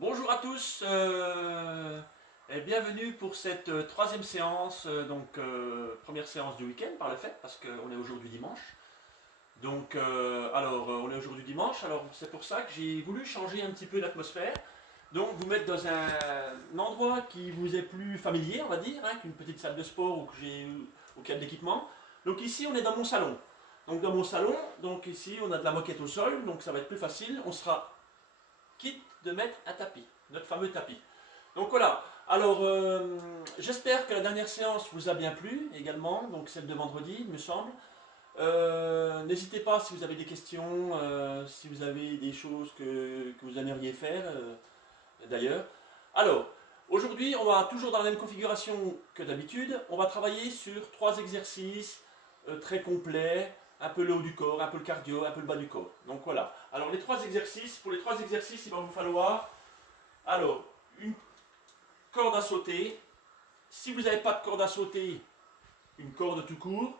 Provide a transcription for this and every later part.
Bonjour à tous et bienvenue pour cette troisième séance, première séance du week-end par le fait, parce qu'on est aujourd'hui dimanche. On est aujourd'hui dimanche, alors c'est pour ça que j'ai voulu changer un petit peu l'atmosphère. Donc vous mettre dans un endroit qui vous est plus familier, on va dire, hein, qu'une petite salle de sport ou qu'il y a de l'équipement. Donc ici on est dans mon salon. Donc dans mon salon, donc ici on a de la moquette au sol, donc ça va être plus facile. On sera quitte de mettre un tapis, notre fameux tapis. Donc voilà, alors j'espère que la dernière séance vous a bien plu également, donc celle de vendredi il me semble. N'hésitez pas si vous avez des questions, si vous avez des choses que vous aimeriez faire d'ailleurs. Alors, aujourd'hui on va toujours dans la même configuration que d'habitude, on va travailler sur 3 exercices très complets, un peu le haut du corps, un peu le cardio, un peu le bas du corps. Donc voilà. Alors les 3 exercices, pour les 3 exercices, il va vous falloir alors une corde à sauter. Si vous n'avez pas de corde à sauter, une corde tout court.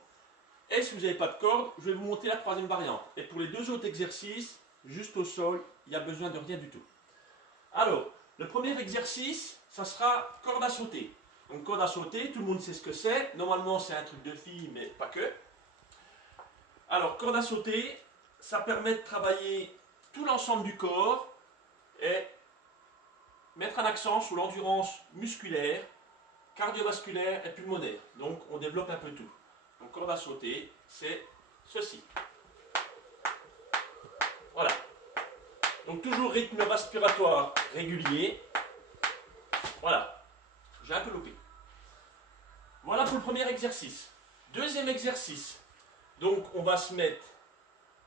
Et si vous n'avez pas de corde, je vais vous montrer la troisième variante. Et pour les 2 autres exercices, juste au sol, il n'y a besoin de rien du tout. Alors, le premier exercice, ça sera corde à sauter. Donc corde à sauter, tout le monde sait ce que c'est. Normalement, c'est un truc de fille, mais pas que. Alors, corde à sauter, ça permet de travailler tout l'ensemble du corps et mettre un accent sur l'endurance musculaire, cardiovasculaire et pulmonaire. Donc, on développe un peu tout. Donc, corde à sauter, c'est ceci. Voilà. Donc, toujours rythme respiratoire régulier. Voilà. J'ai un peu loupé. Voilà pour le premier exercice. Deuxième exercice. Donc, on va se mettre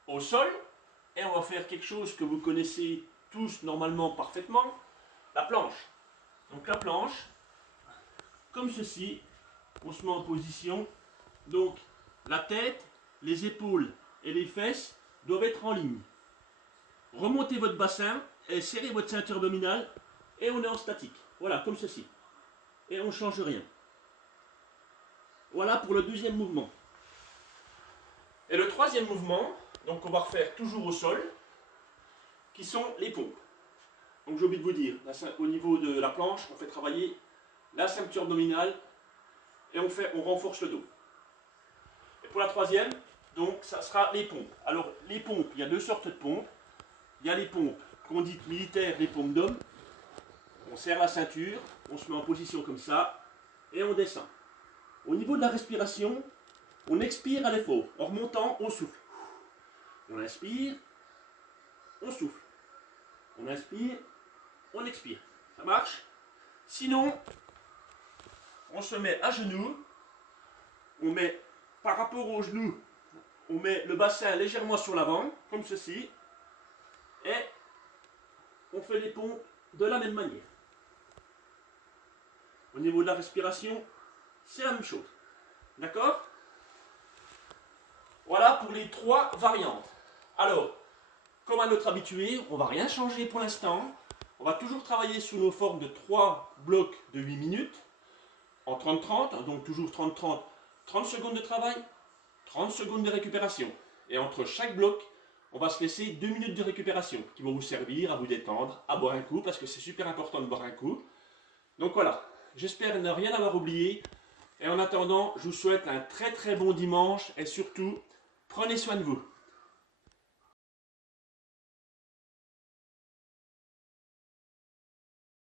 au sol et on va faire quelque chose que vous connaissez tous normalement parfaitement, la planche. Donc la planche, comme ceci, on se met en position. Donc la tête, les épaules et les fesses doivent être en ligne. Remontez votre bassin et serrez votre ceinture abdominale et on est en statique. Voilà, comme ceci. Et on ne change rien. Voilà pour le deuxième mouvement. Et le troisième mouvement, donc on va refaire toujours au sol, qui sont les pompes. Donc j'ai oublié de vous dire, au niveau de la planche, on fait travailler la ceinture abdominale et on renforce le dos. Et pour la troisième, donc ça sera les pompes. Alors les pompes, il y a 2 sortes de pompes. Il y a les pompes qu'on dit militaires, les pompes d'homme. On serre la ceinture, on se met en position comme ça et on descend. Au niveau de la respiration, on expire à l'effort. En remontant, on souffle. On inspire, on souffle. On inspire, on expire. Ça marche? Sinon, on se met à genoux. On met, par rapport aux genoux, on met le bassin légèrement sur l'avant, comme ceci. Et on fait les pompes de la même manière. Au niveau de la respiration, c'est la même chose. D'accord? Voilà pour les 3 variantes. Alors, comme à notre habitué, on ne va rien changer pour l'instant. On va toujours travailler sous nos formes de 3 blocs de 8 minutes, en 30-30, donc toujours 30-30, 30 secondes de travail, 30 secondes de récupération. Et entre chaque bloc, on va se laisser 2 minutes de récupération, qui vont vous servir à vous détendre, à boire un coup, parce que c'est super important de boire un coup. Donc voilà, j'espère ne rien avoir oublié. Et en attendant, je vous souhaite un très très bon dimanche, et surtout, prenez soin de vous.